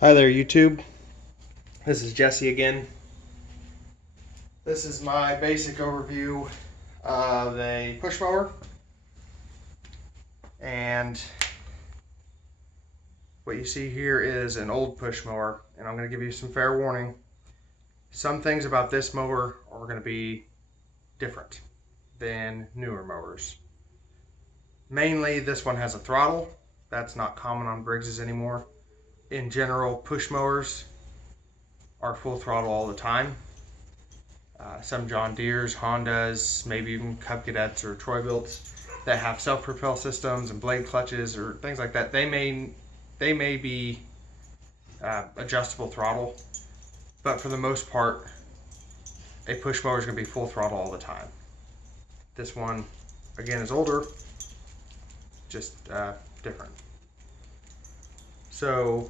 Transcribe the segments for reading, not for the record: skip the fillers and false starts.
Hi there, YouTube. This is Jesse again. This is my basic overview of a push mower. And what you see here is an old push mower. And I'm going to give you some fair warning. Some things about this mower are going to be different than newer mowers. Mainly, this one has a throttle. That's not common on Briggs's anymore. In general, push mowers are full throttle all the time. Some John Deeres, Hondas, maybe even Cub Cadets or Troy-Bilts that have self-propel systems and blade clutches or things like that, they may be adjustable throttle, but for the most part, a push mower is going to be full throttle all the time. This one, again, is older, just different. So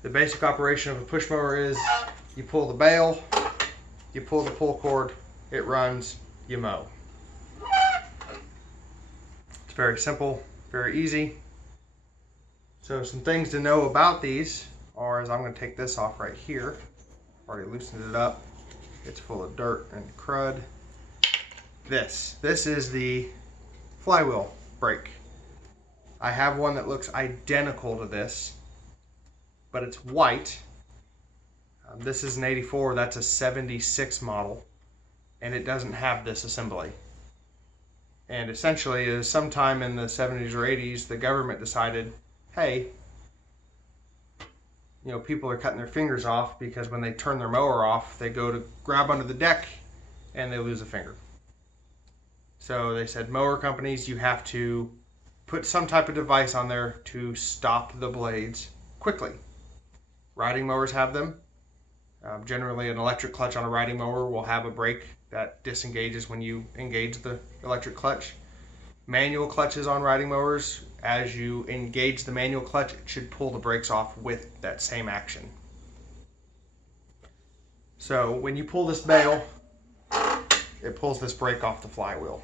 the basic operation of a push mower is you pull the bail, you pull the pull cord, it runs, you mow. It's very simple, very easy. So some things to know about these are, I'm going to take this off right here. Already loosened it up. It's full of dirt and crud. This is the flywheel brake. I have one that looks identical to this, but it's white. This is an 84, that's a 76 model, and it doesn't have this assembly. And essentially, is sometime in the 70s or 80s, the government decided, hey, people are cutting their fingers off because when they turn their mower off, they go to grab under the deck and they lose a finger. So they said, mower companies, you have to put some type of device on there to stop the blades quickly. Riding mowers have them. Generally, an electric clutch on a riding mower will have a brake that disengages when you engage the electric clutch. Manual clutches on riding mowers, as you engage the manual clutch, it should pull the brakes off with that same action. So when you pull this bail, it pulls this brake off the flywheel.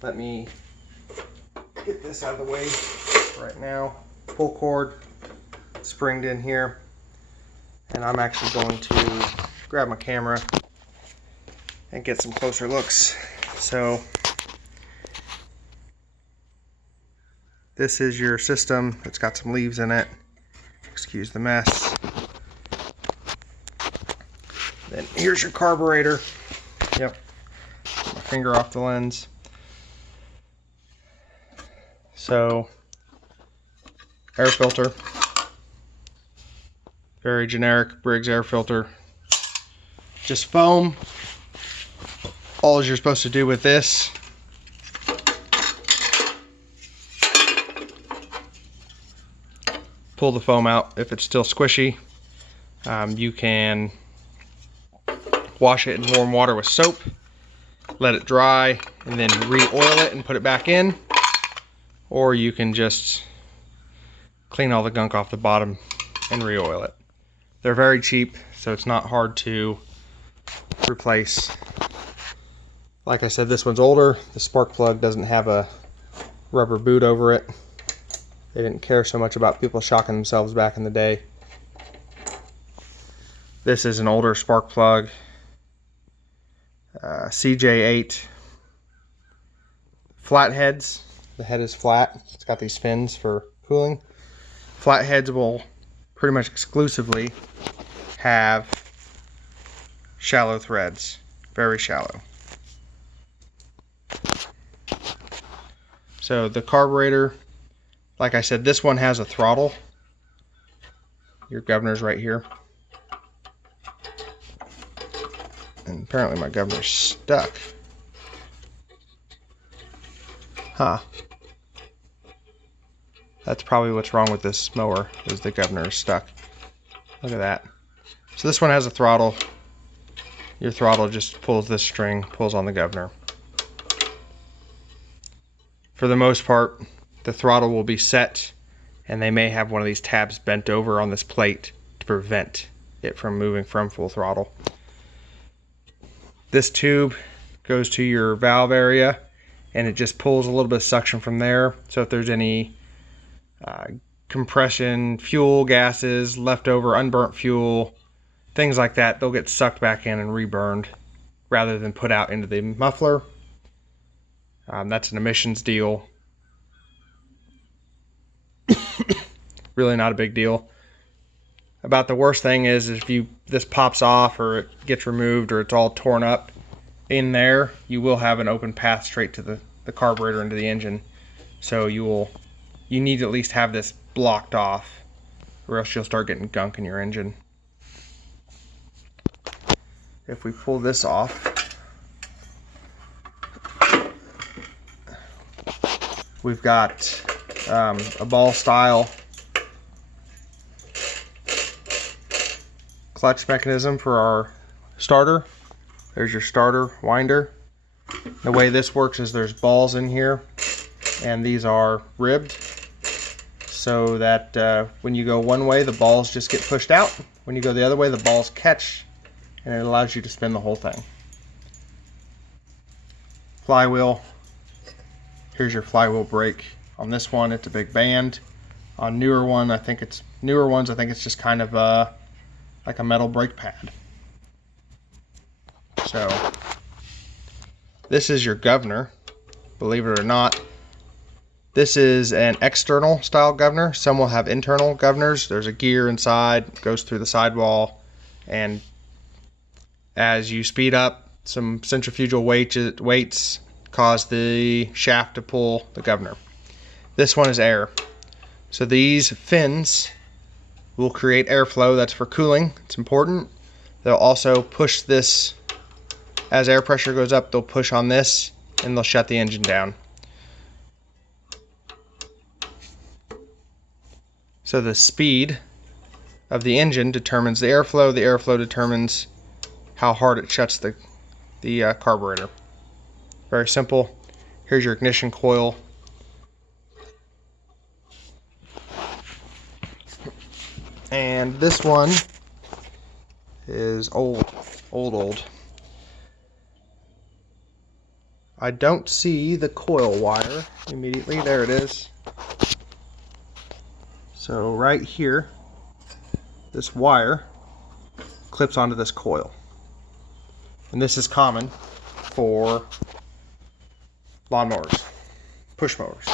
Let me get this out of the way right now. Pull cord springed in here, and I'm actually going to grab my camera and get some closer looks. So this is your system. It's got some leaves in it. Excuse the mess. Then here's your carburetor. Yep, my finger off the lens. So, air filter, very generic Briggs air filter, just foam. All you're supposed to do with this pull the foam out. If it's still squishy, you can wash it in warm water with soap, let it dry, and then re-oil it and put it back in. Or you can just clean all the gunk off the bottom and re-oil it. They're very cheap, so it's not hard to replace. Like I said, this one's older. The spark plug doesn't have a rubber boot over it. They didn't care so much about people shocking themselves back in the day. This is an older spark plug. CJ8 flatheads. The head is flat. It's got these fins for cooling. Flatheads will pretty much exclusively have shallow threads, very shallow. So the carburetor, like I said, this one has a throttle. Your governor's right here. And apparently my governor's stuck. Huh. That's probably what's wrong with this mower, is the governor is stuck. Look at that. So this one has a throttle. Your throttle just pulls this string, pulls on the governor. For the most part, the throttle will be set, and they may have one of these tabs bent over on this plate to prevent it from moving from full throttle. This tube goes to your valve area, and it just pulls a little bit of suction from there. So if there's any compression, fuel gases, leftover unburnt fuel, things like that, they'll get sucked back in and reburned rather than put out into the muffler. That's an emissions deal. Really not a big deal. About the worst thing is if this pops off or it gets removed or it's all torn up in there, you will have an open path straight to the carburetor into the engine. So you need to at least have this blocked off, or else you'll start getting gunk in your engine. If we pull this off, we've got a ball style clutch mechanism for our starter. There's your starter winder. The way this works is there's balls in here, and these are ribbed so that when you go one way, the balls just get pushed out. When you go the other way, the balls catch, and it allows you to spin the whole thing. Flywheel. Here's your flywheel brake. On this one, it's a big band. On newer ones, I think it's just kind of like a metal brake pad. So this is your governor. Believe it or not, this is an external style governor. Some will have internal governors. There's a gear inside, goes through the sidewall, and as you speed up, some centrifugal weights cause the shaft to pull the governor. This one is air. So these fins will create airflow. That's for cooling. It's important. They'll also push this, as air pressure goes up, they'll push on this and they'll shut the engine down. So the speed of the engine determines the airflow. The airflow determines how hard it shuts the carburetor. Very simple. Here's your ignition coil. And this one is old. I don't see the coil wire immediately. There it is. So right here, this wire clips onto this coil. And this is common for lawnmowers, push mowers.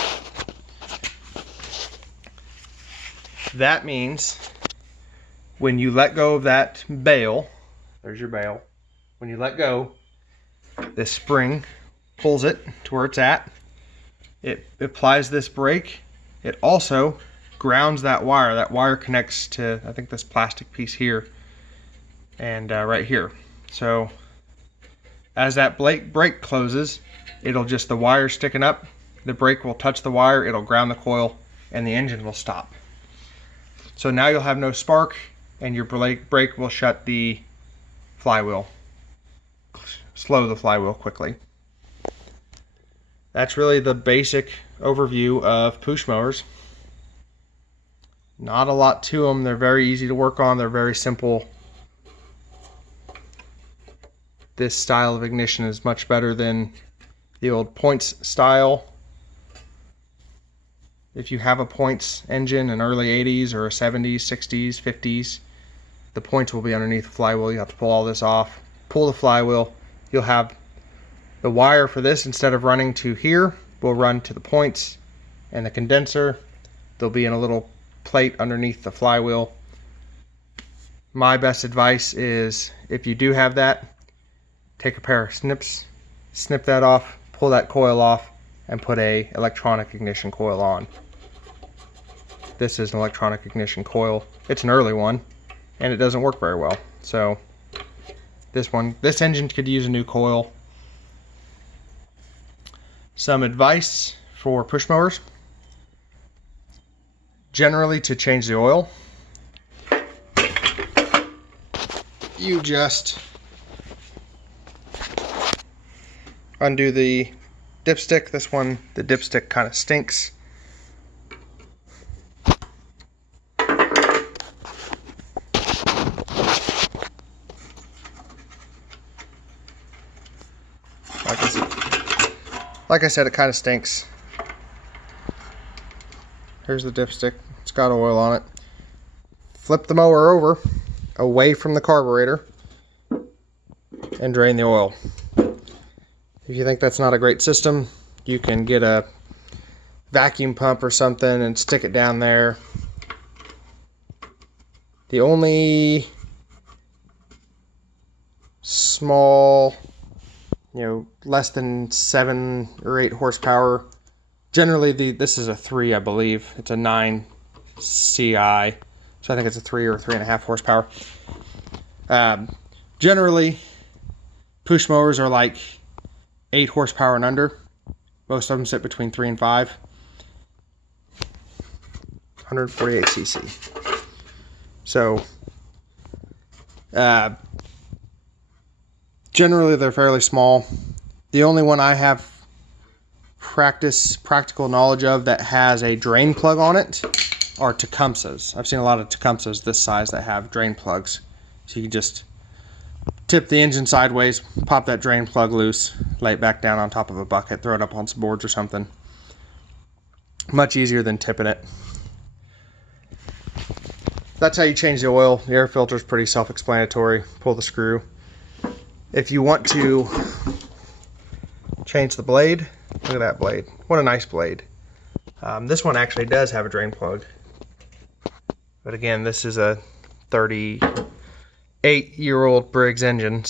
That means when you let go of that bail, there's your bail. When you let go, this spring pulls it to where it's at. It applies this brake. It also grounds that wire. That wire connects to, I think, this plastic piece here and right here. So as that brake closes, it'll just, the wire sticking up, the brake will touch the wire, it'll ground the coil, and the engine will stop. So now you'll have no spark, and your brake will shut the flywheel, slow the flywheel quickly. That's really the basic overview of push mowers. Not a lot to them. They're very easy to work on. They're very simple. This style of ignition is much better than the old points style. If you have a points engine in early 80s or 70s, 60s, 50s, the points will be underneath the flywheel. You have to pull all this off, pull the flywheel. You'll have the wire for this, instead of running to here, will run to the points, and the condenser, they'll be in a little plate underneath the flywheel. My best advice is, if you do have that, take a pair of snips, snip that off, pull that coil off, and put a electronic ignition coil on. This is an electronic ignition coil. It's an early one, and it doesn't work very well. So this engine could use a new coil. Some advice for push mowers. Generally, to change the oil, you just undo the dipstick. This one, the dipstick kind of stinks. Like I said, it kind of stinks. Here's the dipstick. It's got oil on it. Flip the mower over away from the carburetor and drain the oil. If you think that's not a great system, you can get a vacuum pump or something and stick it down there. The only small, less than 7 or 8 horsepower, generally this is a 3, I believe. It's a 9 CI, so I think it's a 3 or 3.5 horsepower. Generally, push mowers are like 8 horsepower and under. Most of them sit between 3 and 5. 148 cc. So, generally they're fairly small. The only one I have practical knowledge of that has a drain plug on it are Tecumsehs. I've seen a lot of Tecumsehs this size that have drain plugs. So you can just tip the engine sideways, pop that drain plug loose, lay it back down on top of a bucket, throw it up on some boards or something. Much easier than tipping it. That's how you change the oil. The air filter is pretty self-explanatory. Pull the screw. If you want to change the blade, look at that blade. What a nice blade. This one actually does have a drain plug. But again, this is a 38-year-old Briggs engine,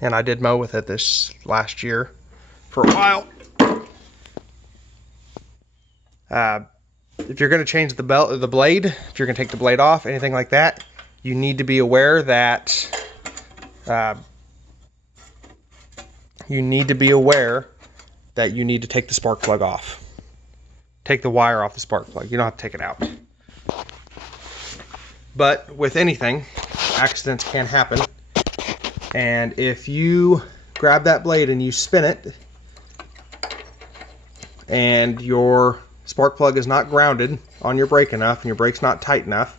and I did mow with it this last year for a while. If you're going to change the blade, if you're going to take the blade off, anything like that, you need to be aware that you need to take the spark plug off. Take the wire off the spark plug. You don't have to take it out. But with anything, accidents can happen. And if you grab that blade and you spin it, and your spark plug is not grounded on your brake enough and your brake's not tight enough,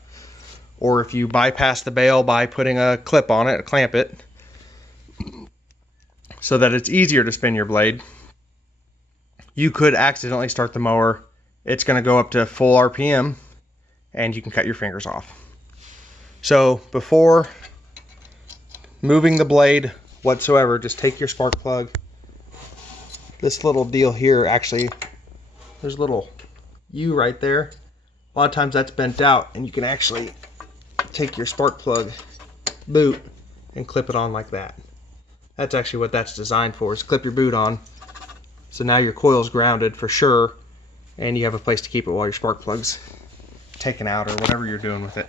or if you bypass the bail by putting a clip on it, clamp it, so that it's easier to spin your blade, you could accidentally start the mower. It's going to go up to full RPM and you can cut your fingers off. So before moving the blade whatsoever, just take your spark plug. This little deal here, actually, there's a little U right there. A lot of times that's bent out, and you can actually take your spark plug boot and clip it on like that. That's actually what that's designed for, is clip your boot on. So now your coil's grounded for sure, and you have a place to keep it while your spark plug's taken out or whatever you're doing with it.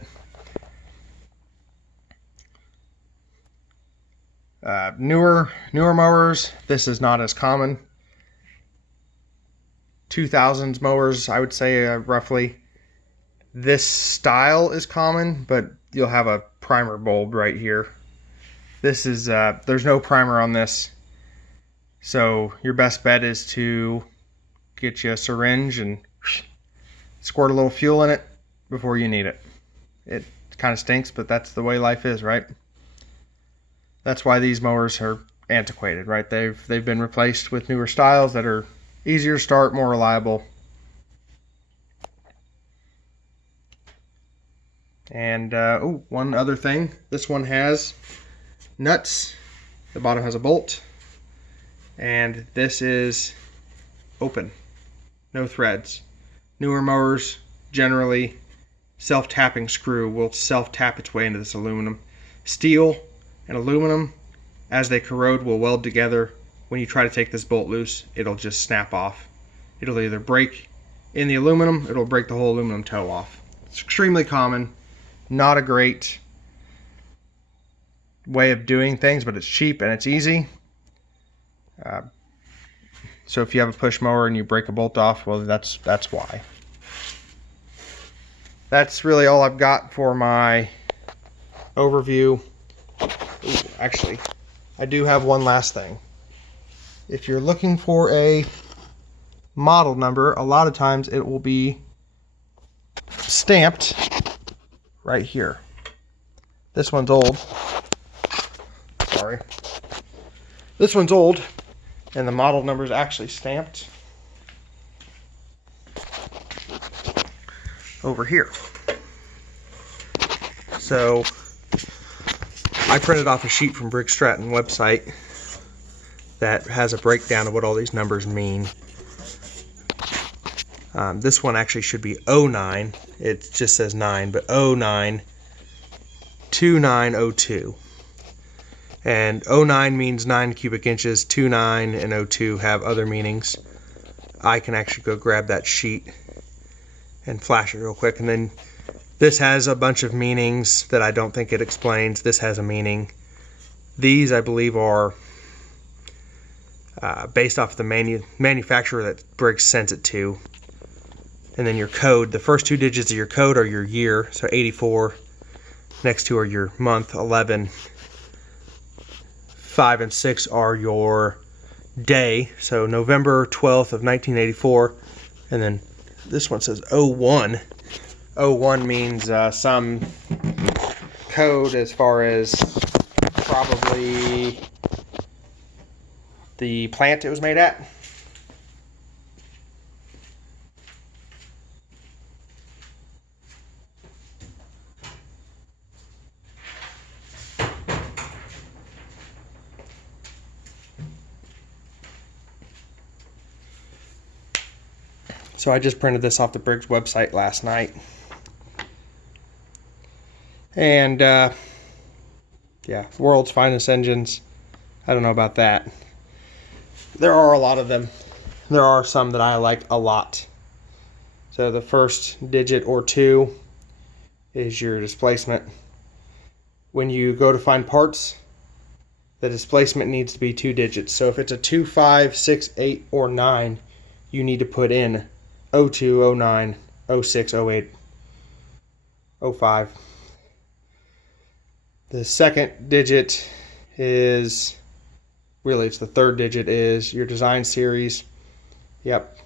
Newer mowers, this is not as common. 2000s mowers, I would say roughly. This style is common, but you'll have a primer bulb right here. This is, there's no primer on this. So your best bet is to get you a syringe and squirt a little fuel in it before you need it. It kind of stinks, but that's the way life is, right? That's why these mowers are antiquated, right? They've been replaced with newer styles that are easier to start, more reliable. And one other thing, this one has nuts. The bottom has a bolt, and this is open, no threads. Newer mowers generally, self-tapping screw will self-tap its way into this aluminum. Steel and aluminum, as they corrode, will weld together. When you try to take this bolt loose, it'll just snap off. It'll either break in the aluminum, it'll break the whole aluminum toe off. It's extremely common, not a great way of doing things, but it's cheap and it's easy. So if you have a push mower and you break a bolt off, well, that's why. That's really all I've got for my overview. Ooh, actually, I do have one last thing. If you're looking for a model number, a lot of times it will be stamped right here. This one's old. Sorry. This one's old, And the model number is actually stamped over here. So I printed off a sheet from Briggs website that has a breakdown of what all these numbers mean. This one actually should be 09. It just says 9, but 09 2902. And 09 means 9 cubic inches, 29 and 02 have other meanings. I can actually go grab that sheet and flash it real quick. And then this has a bunch of meanings that I don't think it explains. This has a meaning. These, I believe, are based off the manufacturer that Briggs sends it to. And then your code, the first two digits of your code are your year, so 84. Next two are your month, 11. 5 and 6 are your day, so November 12th of 1984. And then this one says 01. 01 means some code as far as probably the plant it was made at. So I just printed this off the Briggs website last night. And yeah, world's finest engines. I don't know about that. There are a lot of them. There are some that I like a lot. So the first digit or two is your displacement. When you go to find parts, the displacement needs to be 2 digits. So if it's a 2, 5, 6, 8, or 9, you need to put in 02, 09, 06, 08, 05. The second digit is, really it's the third digit, is your design series. Yep.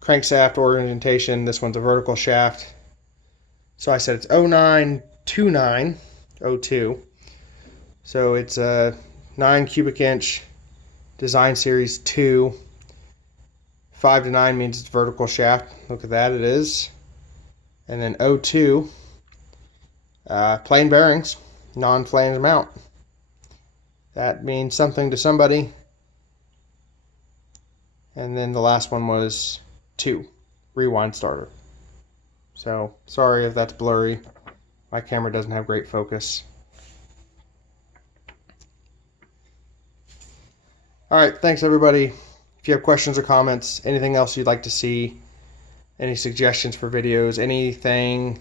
Crankshaft orientation, this one's a vertical shaft. So I said it's 092902. So it's a 9 cubic inch design series 2. 5 to 9 means it's vertical shaft. Look at that, it is. And then 02, plain bearings, non-flange mount. That means something to somebody. And then the last one was 2, rewind starter. So, sorry if that's blurry. My camera doesn't have great focus. Alright, thanks everybody. If you have questions or comments, anything else you'd like to see, any suggestions for videos, anything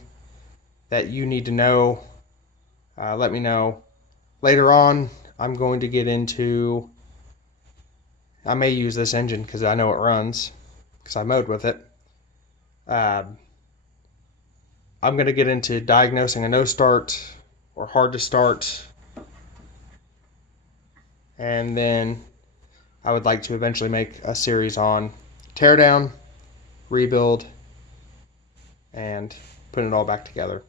that you need to know, let me know. Later on, I'm going to get into, I may use this engine because I know it runs, because I mowed with it. I'm going to get into diagnosing a no start or hard to start, and then I would like to eventually make a series on teardown, rebuild, and putting it all back together.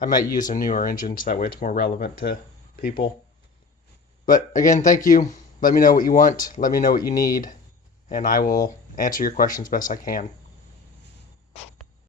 I might use a newer engine so that way it's more relevant to people. But again, thank you. Let me know what you want. Let me know what you need, and I will answer your questions best I can.